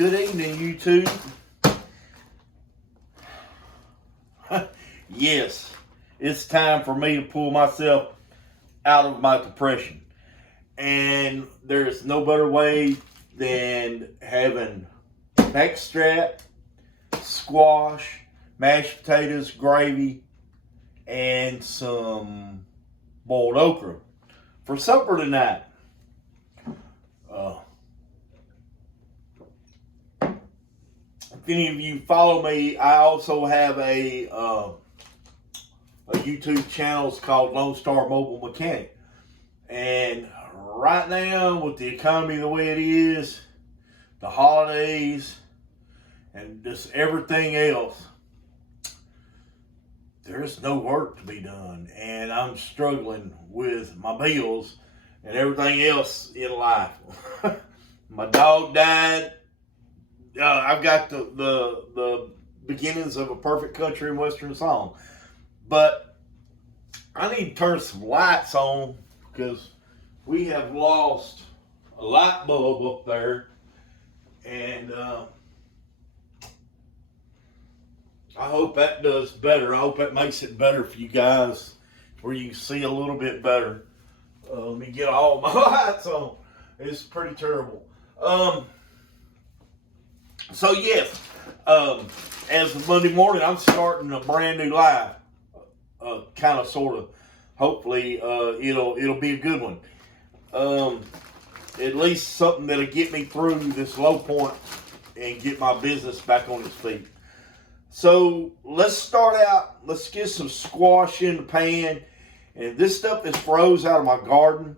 Good evening, YouTube. Yes, it's time for me to pull myself out of my depression. And there's no better way than having backstrap, squash, mashed potatoes, gravy, and some boiled okra for supper tonight. If any of you follow me, I also have a YouTube channel. It's called Lone Star Mobile Mechanic. And right now, with the economy the way it is, the holidays, and just everything else, there's no work to be done. And I'm struggling with my bills and everything else in life. My dog died. I've got the beginnings of a perfect country and western song. But I need to turn some lights on because we have lost a light bulb up there. And I hope that does better. I hope that makes it better for you guys where you can see a little bit better. Let me get all my lights on. It's pretty terrible. So yes, as of Monday morning, I'm starting a brand new life. Kind of, sort of. Hopefully, it'll be a good one. At least something that'll get me through this low point and get my business back on its feet. So let's start out. Let's get some squash in the pan, and this stuff is froze out of my garden.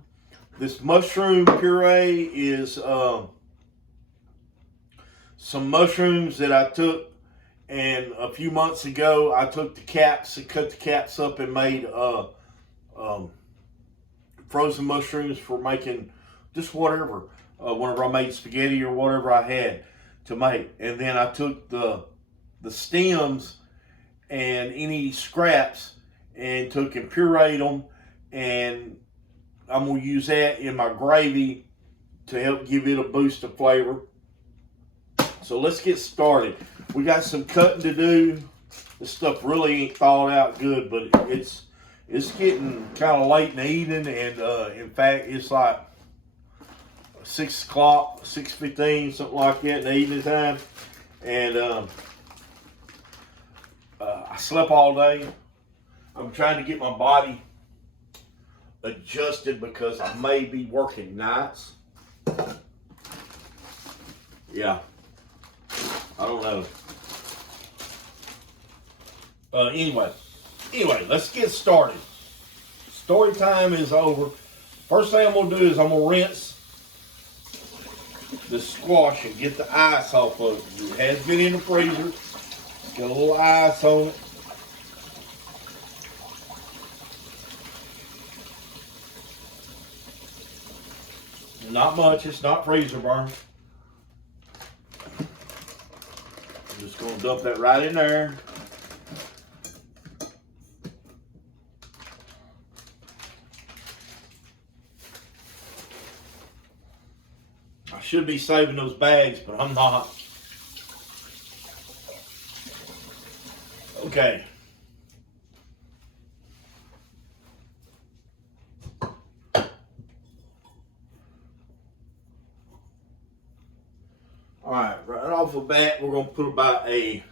This mushroom puree is some mushrooms that I took, and a few months ago I took the caps and cut the caps up and made frozen mushrooms for making just whatever, whenever I made spaghetti or whatever I had to make. And then I took the stems and any scraps and took and pureed them, and I'm going to use that in my gravy to help give it a boost of flavor. So let's get started. We got some cutting to do. This stuff really ain't thawed out good, but it's getting kind of late in the evening, and in fact, it's like 6 o'clock, 6:15, something like that in the evening time. And I slept all day. I'm trying to get my body adjusted because I may be working nights. Yeah. I don't know. Anyway, let's get started. Story time is over. First thing I'm going to do is I'm going to rinse the squash and get the ice off of it. It has been in the freezer. Got a little ice on it. Not much. It's not freezer burn. Just going to dump that right in there. I should be saving those bags, but I'm not. Okay. All right, right off the bat, we're going to put about a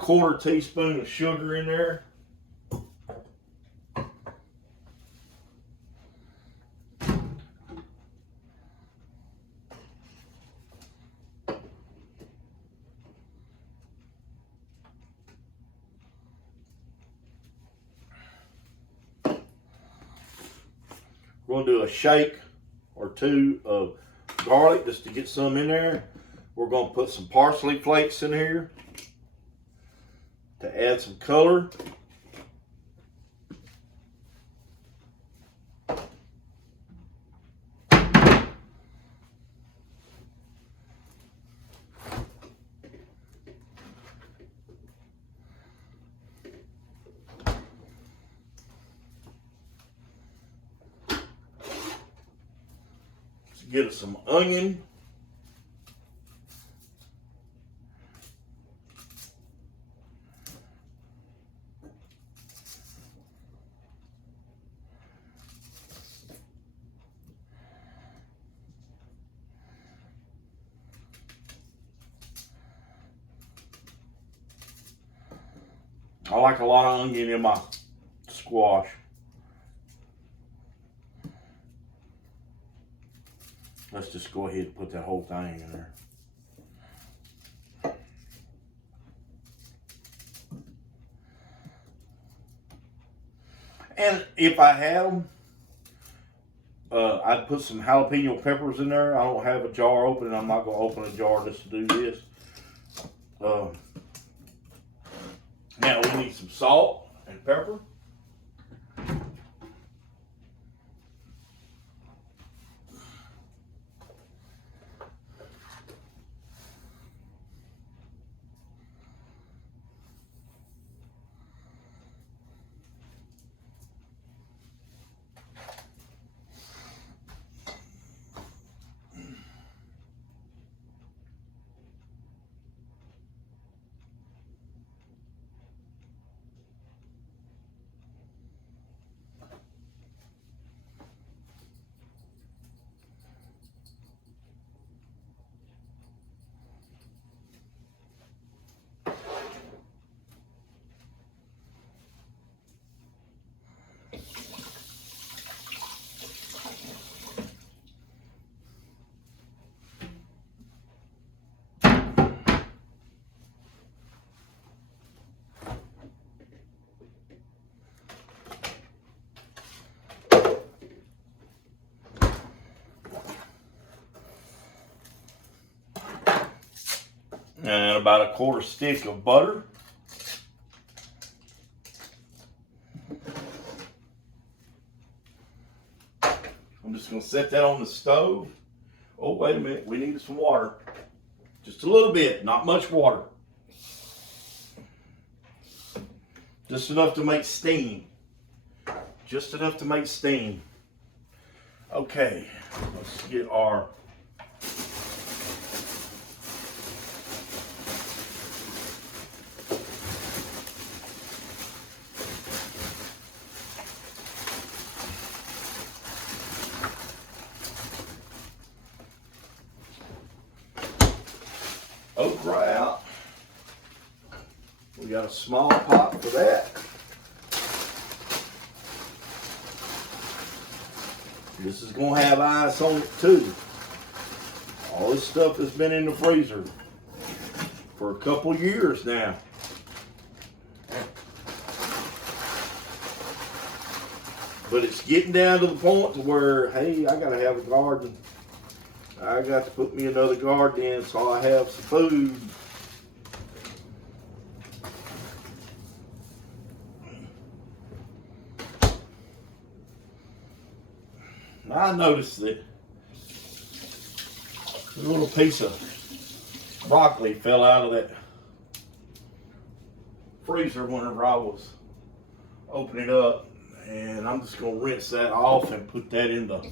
quarter teaspoon of sugar in there. We're going to do a shake or two of garlic just to get some in there. We're going to put some parsley flakes in here to add some color. get us some onion. I like a lot of onion in my squash. Let's just go ahead and put that whole thing in there. And if I had them, I'd put some jalapeno peppers in there. I don't have a jar open, and I'm not going to open a jar just to do this. Now we need some salt and pepper. And about a quarter stick of butter. I'm just going to set that on the stove. Oh, wait a minute. We need some water. Just a little bit, not much water. Just enough to make steam. Just enough to make steam. Okay, let's get our okra out. We got a small pot for that. This is going to have ice on it too. All this stuff has been in the freezer for a couple years now. But it's getting down to the point to where, hey, I got to have a garden. I got to put me another garden in so I have some food. I noticed that a little piece of broccoli fell out of that freezer whenever I was opening it up, and I'm just going to rinse that off and put that in the.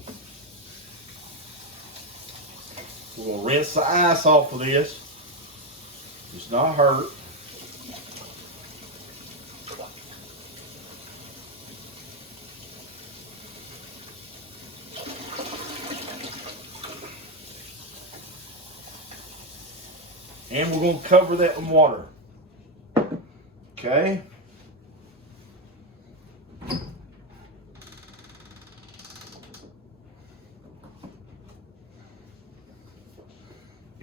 We're going to rinse the ice off of this. It's not hurt. And we're going to cover that in water. Okay.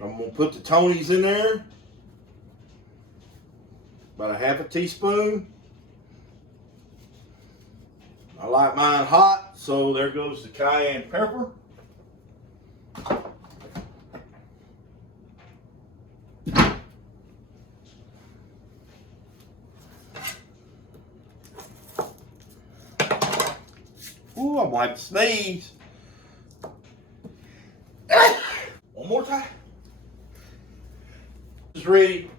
I'm going to put the Tonys in there. About a half a teaspoon. I like mine hot, so there goes the cayenne pepper. Ooh, I'm like to sneeze. One more time. It's ready.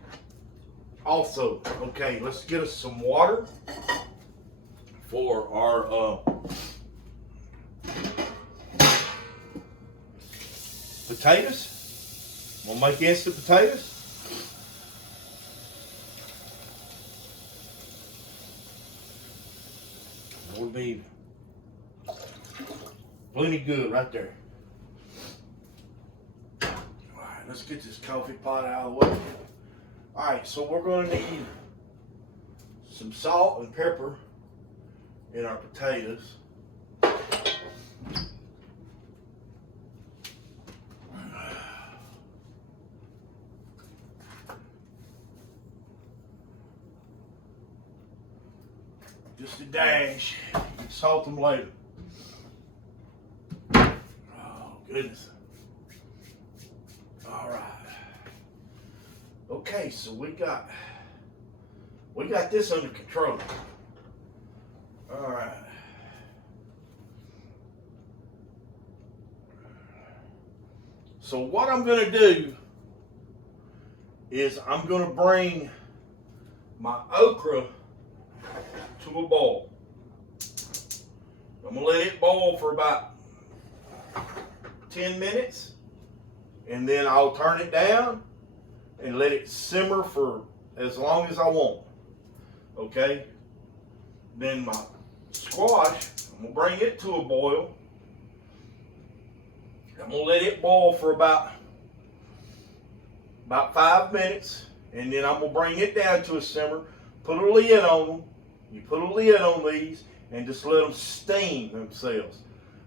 Also, okay, let's get us some water for our potatoes. I'm gonna make instant potatoes. That would be plenty good right there. All right, let's get this coffee pot out of the way. All right, so we're gonna need some salt and pepper in our potatoes. Just a dash. Salt them later. Oh, goodness. All right. Okay, so we got this under control. All right. So what I'm going to do is I'm going to bring my okra to a boil. I'm going to let it boil for about 10 minutes, and then I'll turn it down and let it simmer for as long as I want. Okay? Then my squash, I'm going to bring it to a boil. I'm going to let it boil for about 5 minutes, and then I'm going to bring it down to a simmer, put a lid on them. You put a lid on these and just let them steam themselves.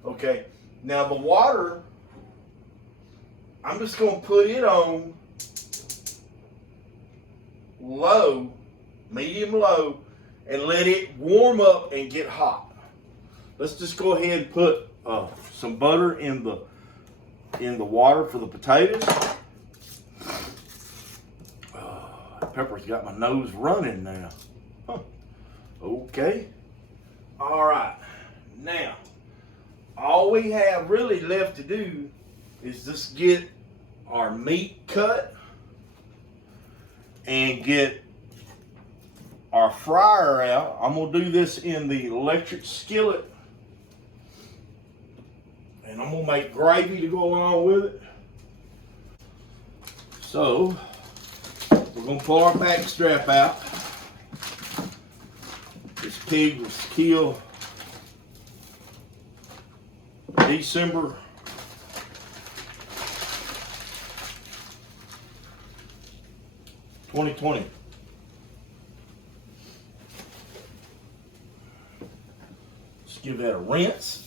Okay, now the water, I'm just going to put it on low, medium low, and let it warm up and get hot. Let's just go ahead and put some butter in the water for the potatoes. Pepper's got my nose running now. Huh. Okay. All right. Now, all we have really left to do is just get our meat cut and get our fryer out. I'm going to do this in the electric skillet. And I'm going to make gravy to go along with it. So, we're going to pull our backstrap out. This pig was killed December 2020. Let's give that a rinse.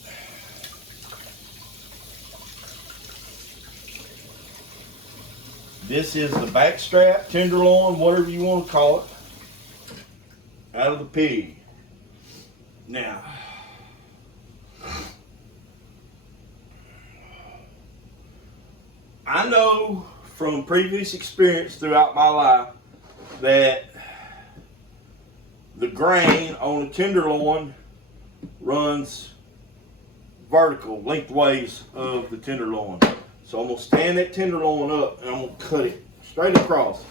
This is the backstrap, tenderloin, whatever you want to call it, out of the pig. Now, I know from previous experience throughout my life that the grain on a tenderloin runs vertical, lengthways of the tenderloin. So I'm going to stand that tenderloin up and I'm going to cut it straight across.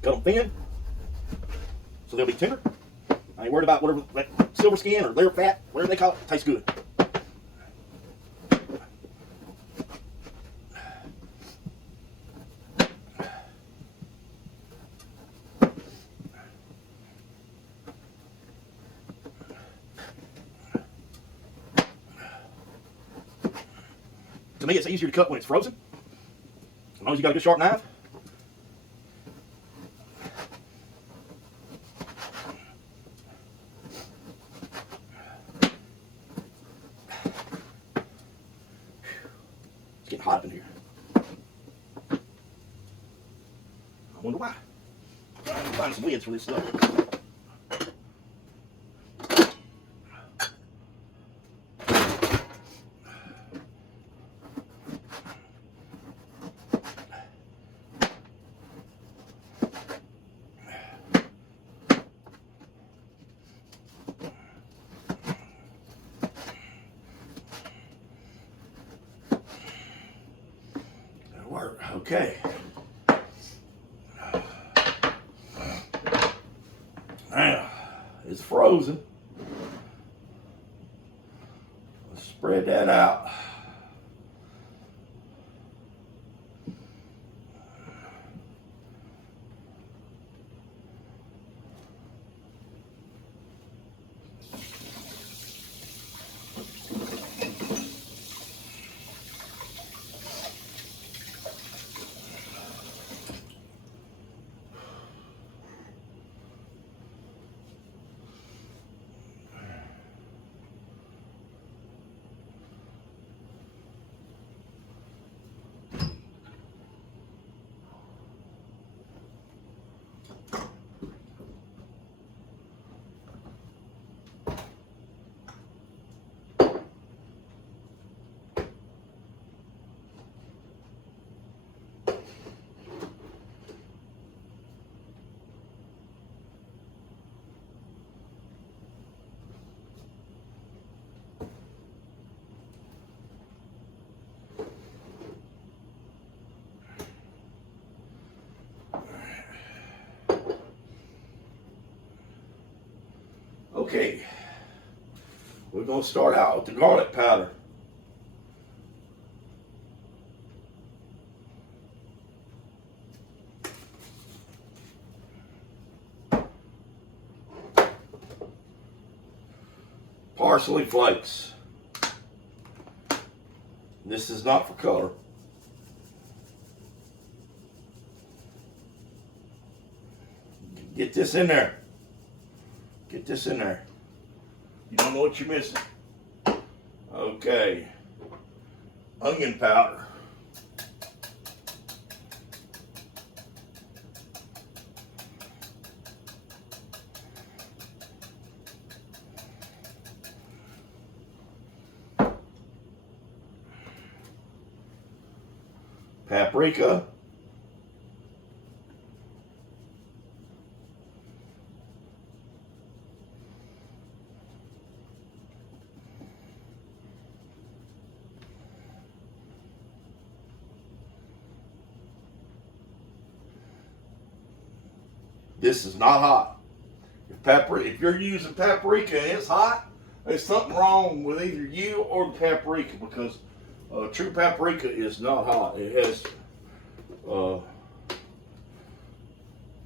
Cut them thin so they'll be tender. I ain't worried about whatever that silver skin or their fat, whatever they call it, tastes good. To me, it's easier to cut when it's frozen, as long as you got a good sharp knife. It's getting hot up in here. I wonder why. I'm finding some lids for this stuff. Work. Okay. All right, frozen. Let's spread that out. Okay, we're going to start out with the garlic powder. Parsley flakes. This is not for color. Get this in there. Get this in there. You don't know what you're missing. Okay. Onion powder. Paprika. This is not hot. If you're using paprika and it's hot, there's something wrong with either you or the paprika, because true paprika is not hot. It has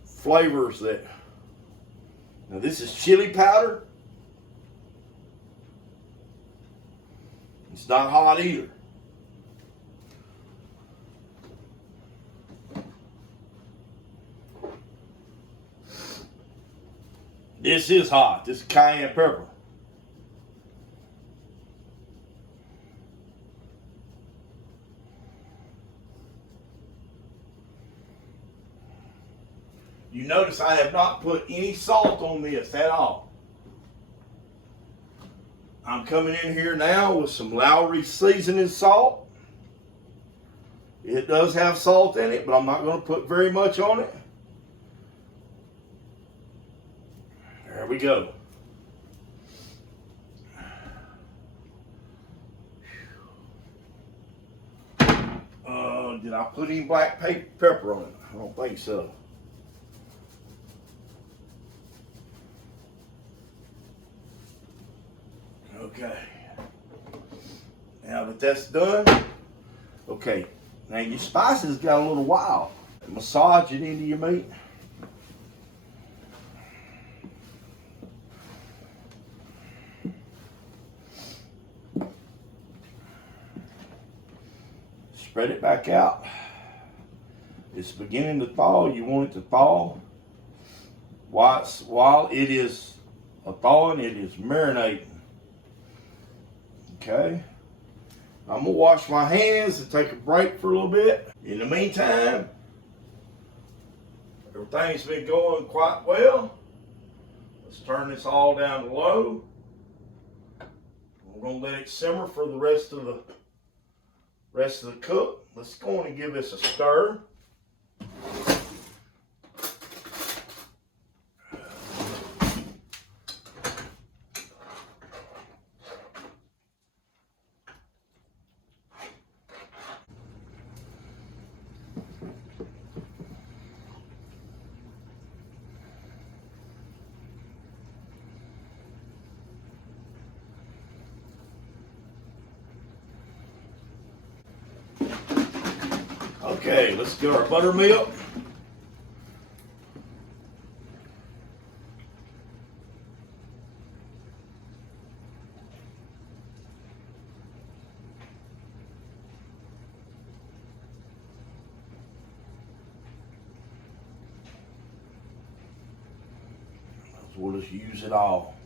flavors that. Now this is chili powder. It's not hot either. This is hot. This is cayenne pepper. You notice I have not put any salt on this at all. I'm coming in here now with some Lowry seasoning salt. It does have salt in it, but I'm not going to put very much on it. There we go. Did I put any black pepper on it? I don't think so. Okay. Now that that's done, okay. Now your spices got a little wild. Massage it into your meat. Spread it back out. It's beginning to thaw. You want it to thaw. While it is thawing, it is marinating. Okay. I'm gonna wash my hands and take a break for a little bit. In the meantime, everything's been going quite well. Let's turn this all down to low. We're gonna let it simmer for the rest of the cook. Let's go on and give this a stir. Okay, let's get our buttermilk. We'll just use it all.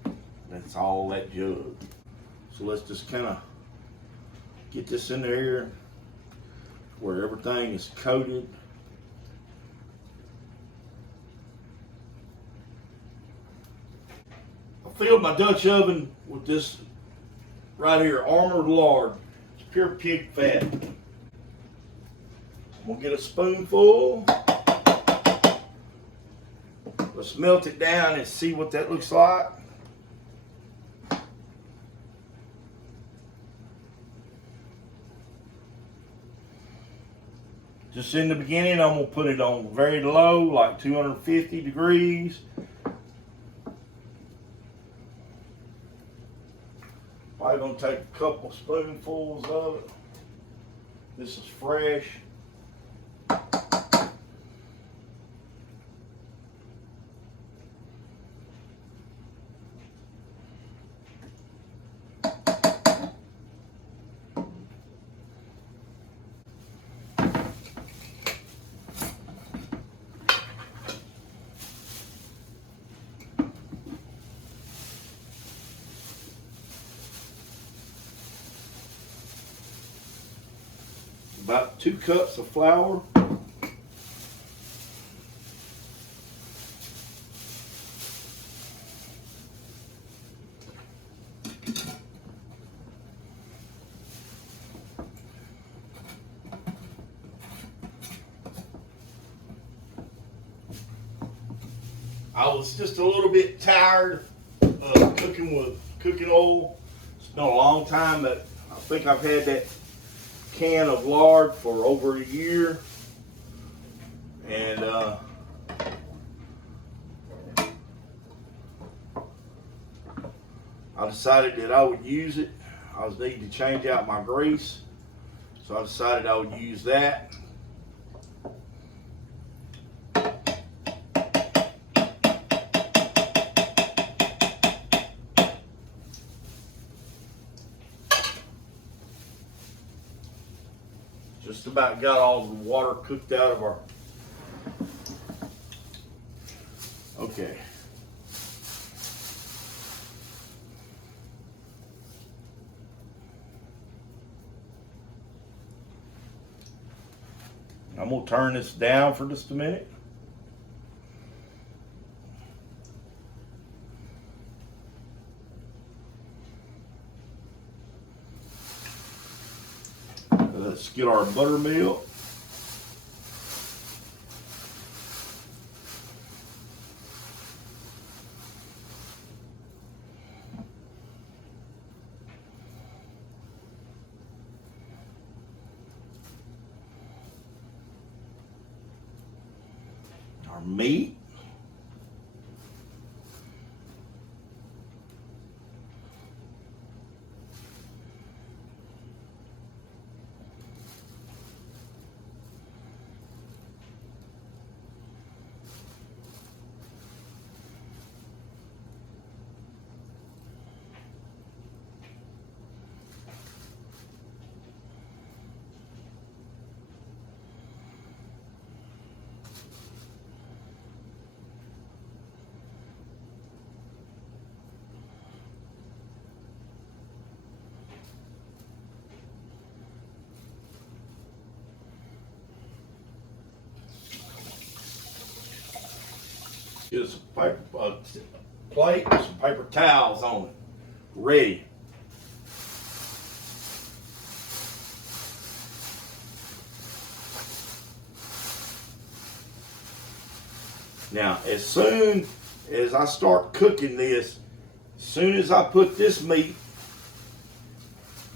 That's all that jug. So let's just kind of get this in there where everything is coated. I filled my Dutch oven with this right here, armored lard. It's pure pig fat. We'll get a spoonful. Let's melt it down and see what that looks like. Just in the beginning, I'm going to put it on very low, like 250 degrees. Probably going to take a couple spoonfuls of it. This is fresh. About 2 cups of flour. I was just a little bit tired of cooking with cooking oil. It's been a long time, but I think I've had that can of lard for over a year, and I decided that I would use it. I was needing to change out my grease, so I decided I would use that. Just about got all the water cooked out of our. Okay. I'm going to turn this down for just a minute. Let's get our buttermilk. Our meat. Get us a plate with some paper towels on it. Ready. Now, as soon as I start cooking this, as soon as I put this meat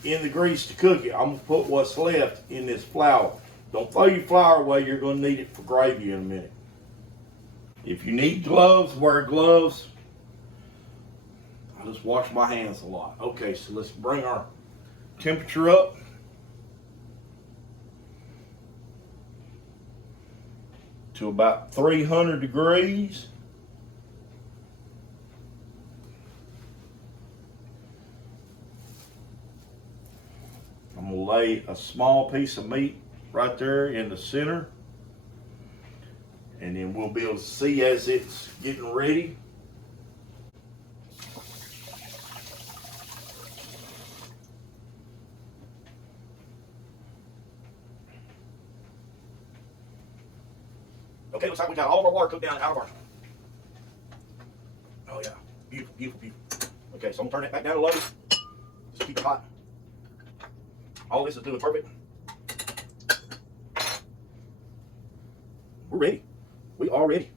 in the grease to cook it, I'm going to put what's left in this flour. Don't throw your flour away. You're going to need it for gravy in a minute. If you need gloves, wear gloves. I just wash my hands a lot. Okay, so let's bring our temperature up. to about 300 degrees. I'm going to lay a small piece of meat right there in the center, and then we'll be able to see as it's getting ready. Okay, looks like we got all of our water cooked down out of our. Oh yeah, beautiful, beautiful, beautiful. Okay, so I'm gonna turn that back down to low. Just keep it hot. All this is doing perfect. We're ready. We are ready.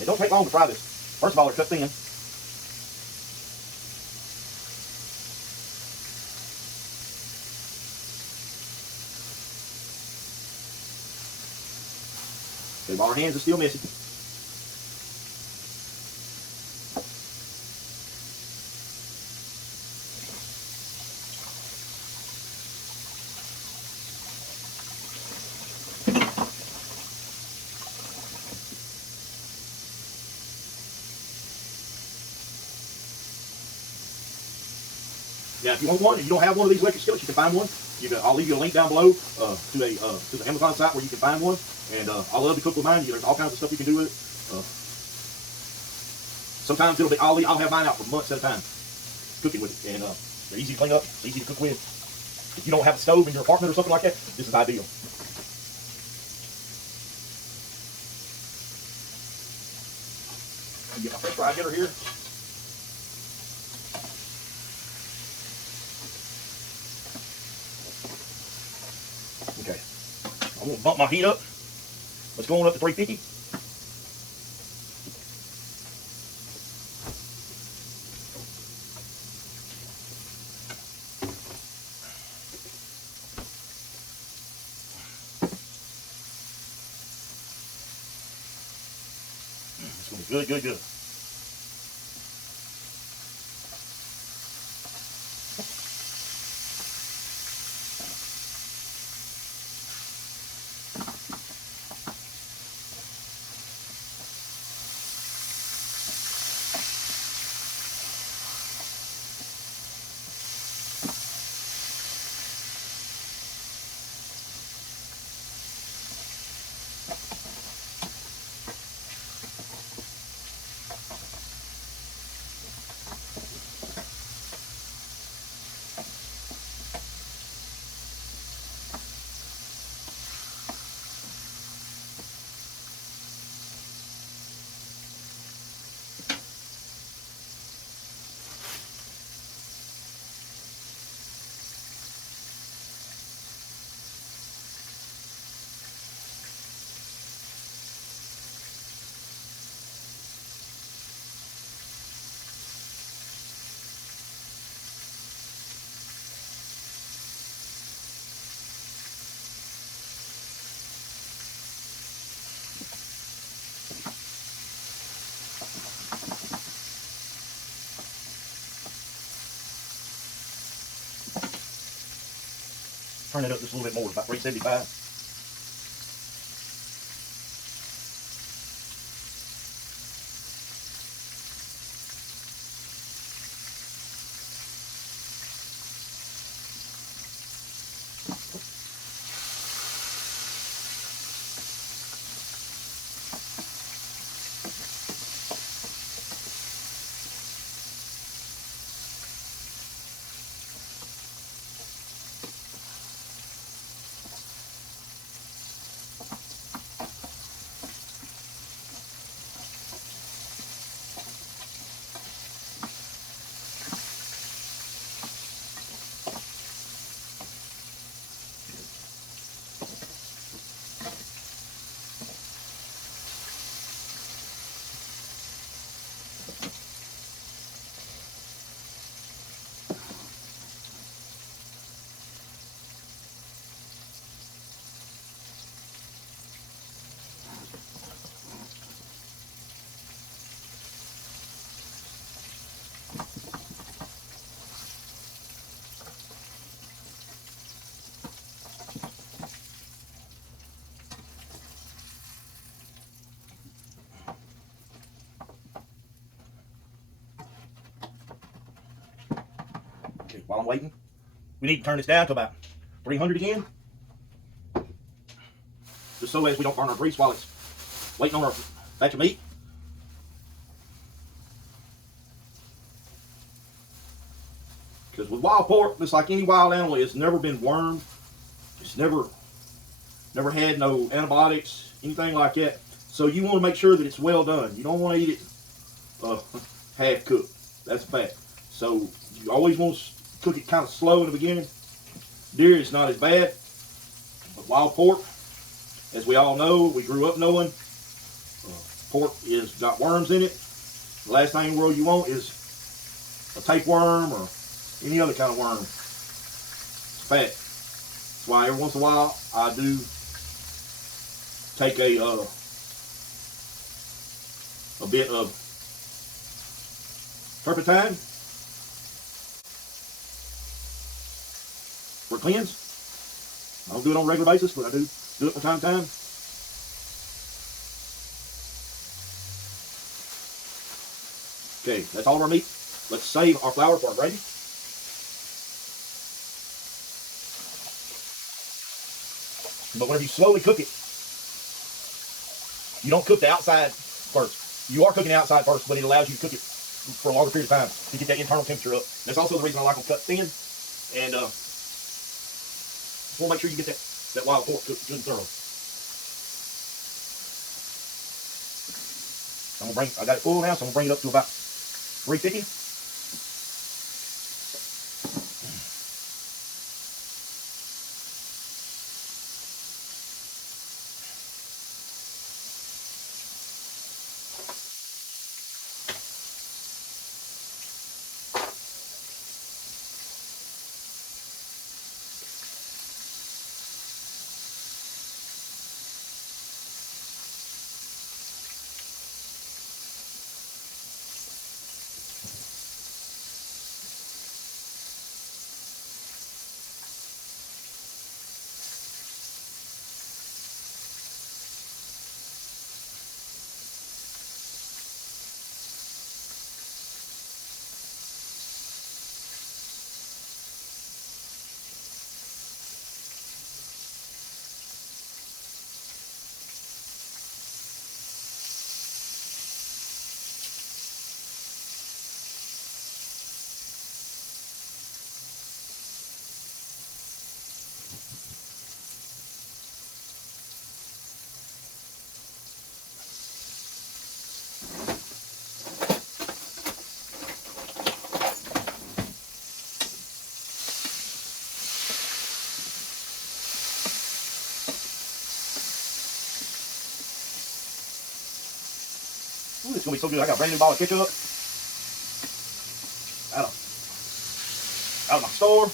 It don't take long to fry this. First of all, they're cut thin. So our hands are still messy. Now, if you want one, if you don't have one of these electric skillets, you can find one. I'll leave you a link down below to the Amazon site where you can find one. And I love to cook with mine. There's all kinds of stuff you can do with it. Sometimes I'll have mine out for months at a time, cooking with it, and they're easy to clean up, easy to cook with. If you don't have a stove in your apartment or something like that, this is ideal. Get my fresh fry getter here. Okay, I'm gonna bump my heat up. Let's go on up to 350. It's gonna be good, good, good. Turn it up just a little bit more, about 375. while I'm waiting, we need to turn this down to about 300 again. Just so as we don't burn our grease while it's waiting on our batch of meat. Because with wild pork, just like any wild animal, it's never been wormed. It's never had no antibiotics, anything like that. So you want to make sure that it's well done. You don't want to eat it half cooked. That's bad. So you always want to cook it kind of slow in the beginning. Deer is not as bad, but wild pork, as we all know, we grew up knowing, pork is got worms in it. The last thing in the world you want is a tapeworm or any other kind of worm. It's bad. That's why every once in a while I do take a bit of turpentine for a cleanse. I don't do it on a regular basis, but I do it from time to time. Okay, that's all of our meat. Let's save our flour for our gravy. But whenever you slowly cook it, you don't cook the outside first. You are cooking the outside first, but it allows you to cook it for a longer period of time to get that internal temperature up. That's also the reason I like them cut thin. And just want to make sure you get that wild pork cooked good and thorough. I got it full now, so I'm gonna bring it up to about 350. Ooh, it's gonna be so good. I got a brand new bottle of ketchup out of my store.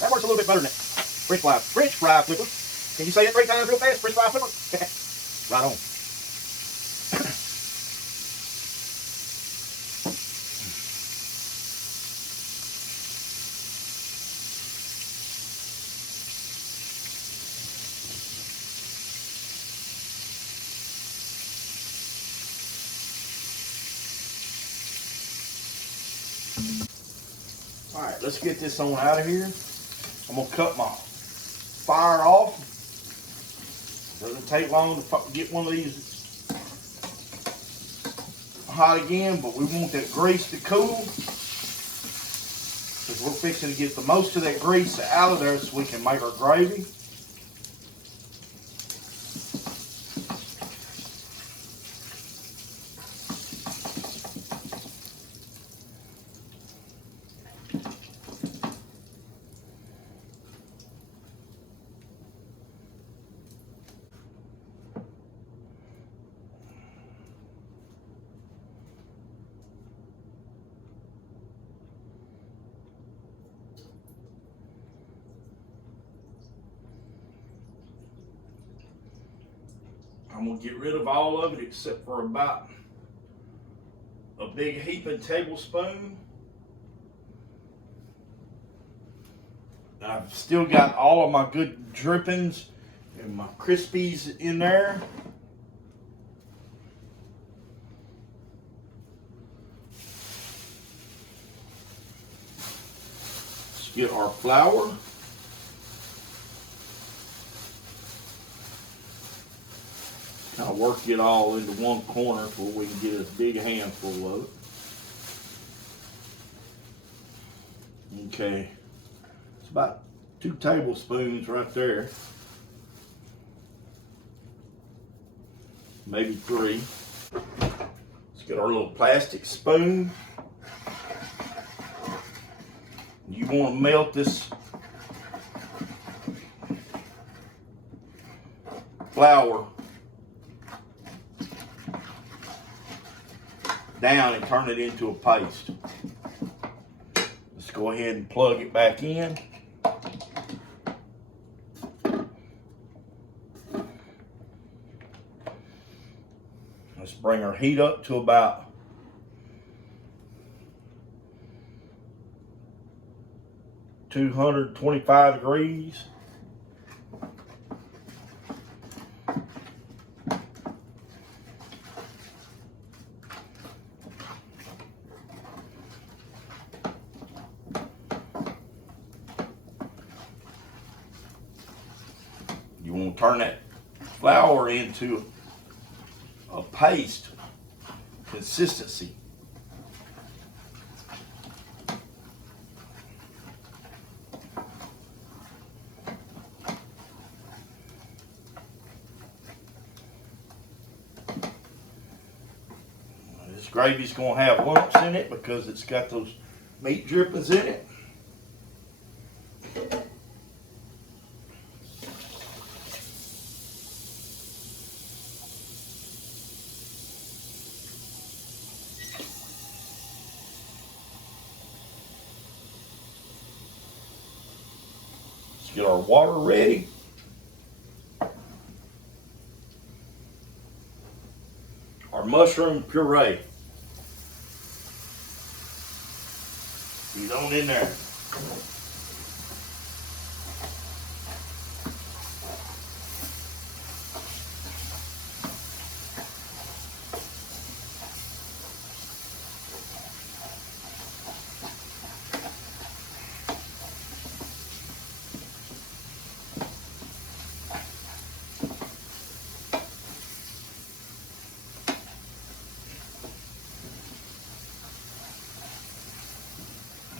That works a little bit better than that. French fry flipper. Can you say it 3 times real fast? French fry flipper? Right on. Alright, let's get this on out of here. I'm going to cut my fire off. Doesn't take long to get one of these hot again, but we want that grease to cool. Because we're fixing to get the most of that grease out of there so we can make our gravy. I'm going to get rid of all of it except for about a big heaping tablespoon. I've still got all of my good drippings and my crispies in there. get our flour. Kind of work it all into one corner where we can get a big handful of it. Okay, it's about 2 tablespoons right there. Maybe 3. Let's get our little plastic spoon. You want to melt this flour down and turn it into a paste. Let's go ahead and plug it back in. Let's bring our heat up to about 225 degrees. You want to turn that flour into a paste consistency. This gravy's going to have lumps in it because it's got those meat drippings in it. Let's get our water ready. Our mushroom puree. Get on in there.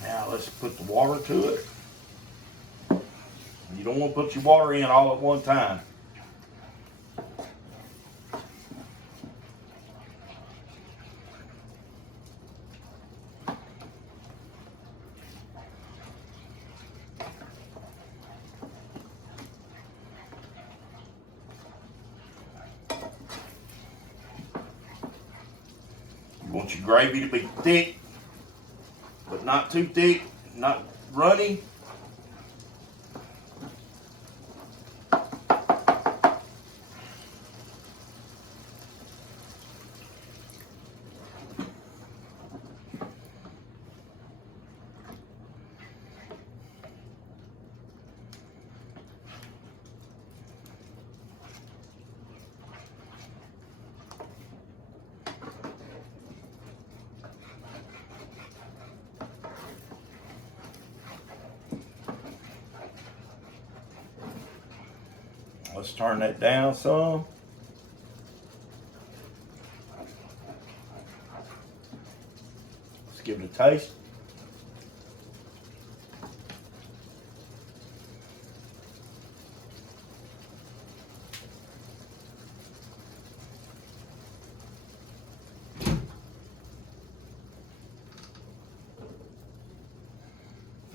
Now let's put the water to it. You don't want to put your water in all at one time. You want your gravy to be thick, but not too thick, not runny. Let's turn that down some. Let's give it a taste.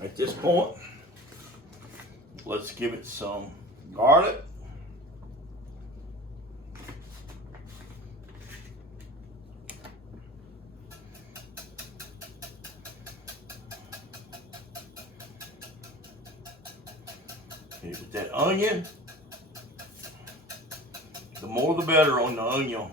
At this point, let's give it some garlic. Okay, with that onion, the more the better on the onion.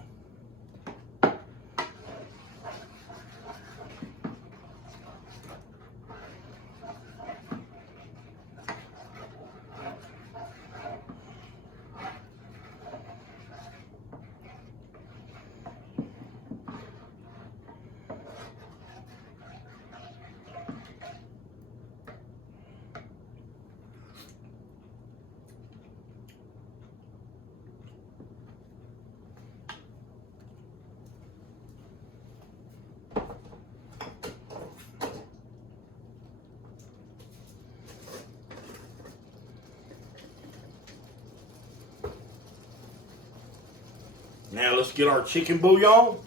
Now let's get our chicken bouillon.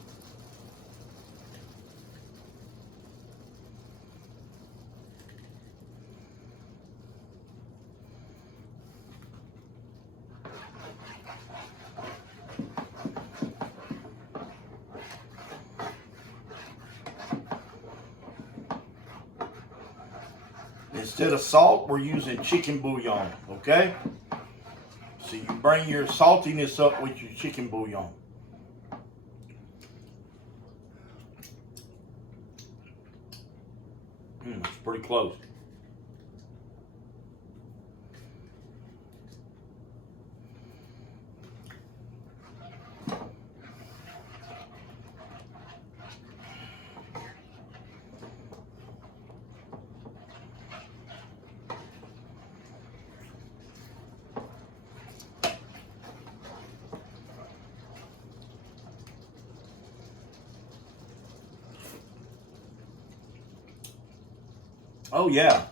Instead of salt, we're using chicken bouillon, okay? So you bring your saltiness up with your chicken bouillon. It's pretty close. Oh yeah.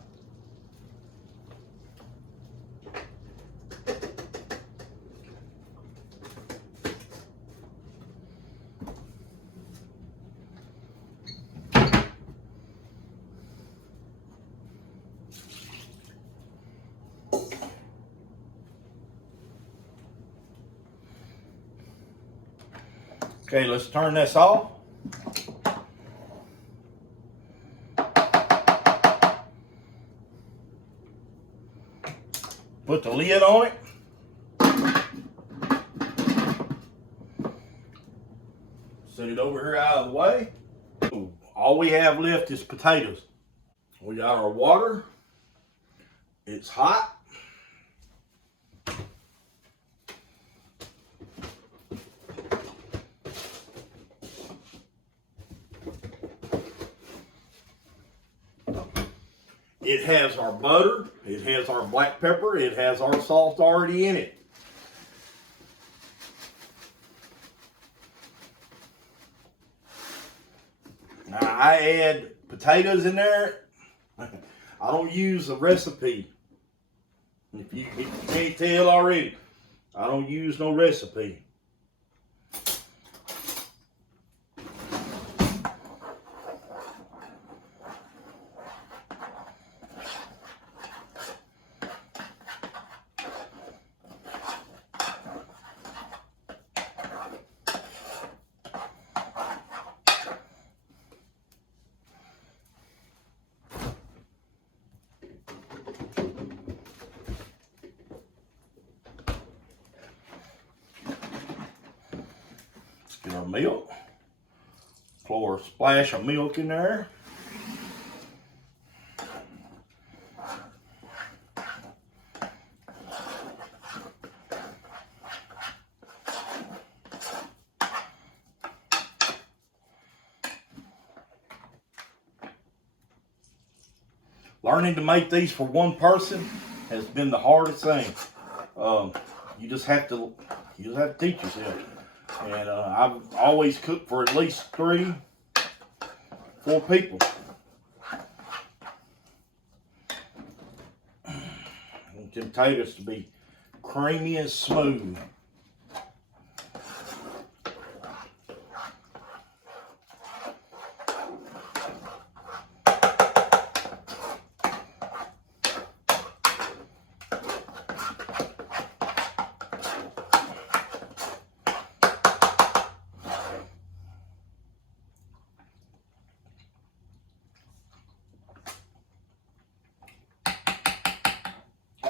Okay, let's turn this off. Put the lid on it. Set it over here out of the way. All we have left is potatoes. We got our water. It's hot. It has our butter, it has our black pepper, it has our salt already in it. Now I add potatoes in there. I don't use a recipe. If you can't tell already, I don't use no recipe. Get our milk. Pour a splash of milk in there. Learning to make these for one person has been the hardest thing. You just have to teach yourself. And I've always cooked for at least 3, 4 people. I want them potatoes to be creamy and smooth.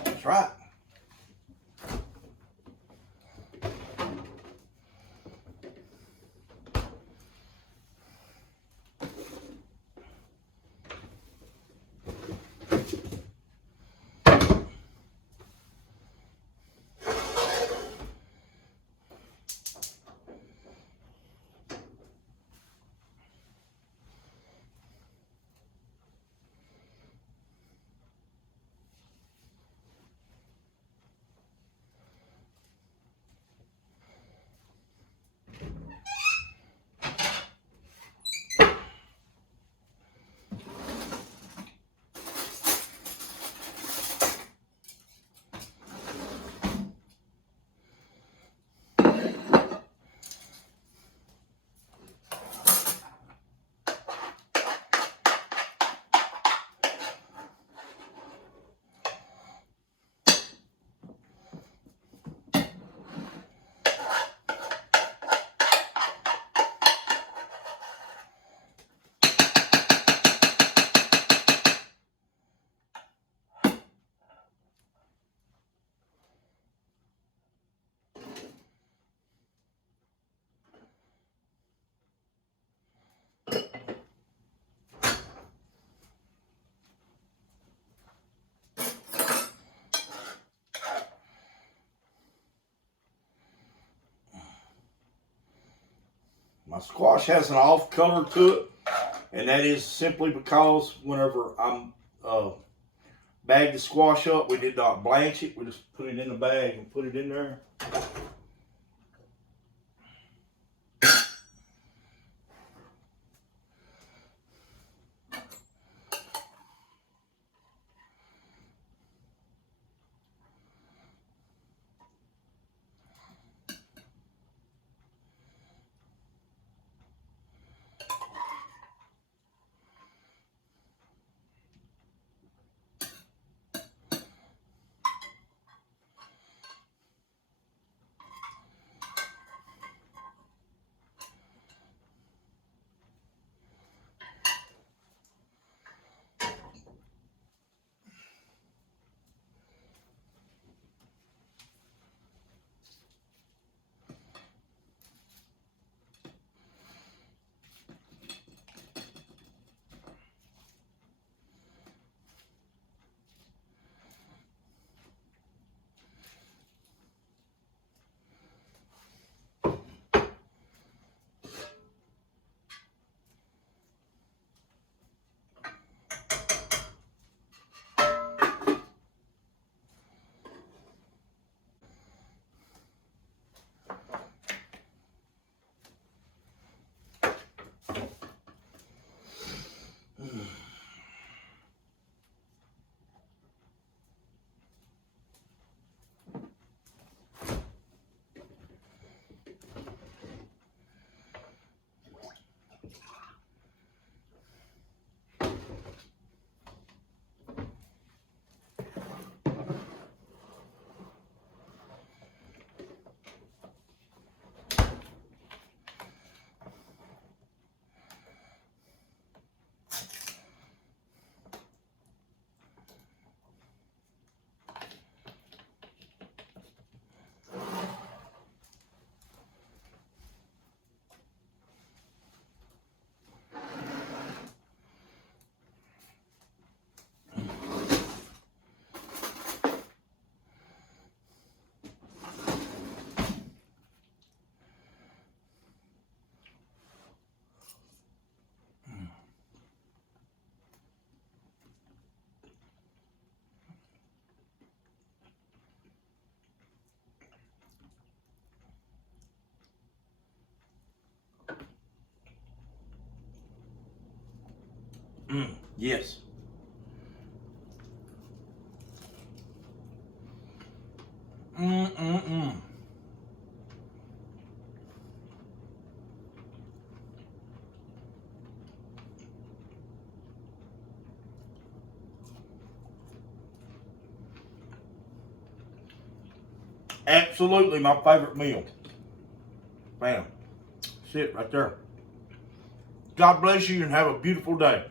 That's right. My squash has an off color to it, and that is simply because whenever I'm bag the squash up, we did not blanch it. We just put it in the bag and put it in there. Yes. Absolutely my favorite meal. Bam. That's it right there. God bless you and have a beautiful day.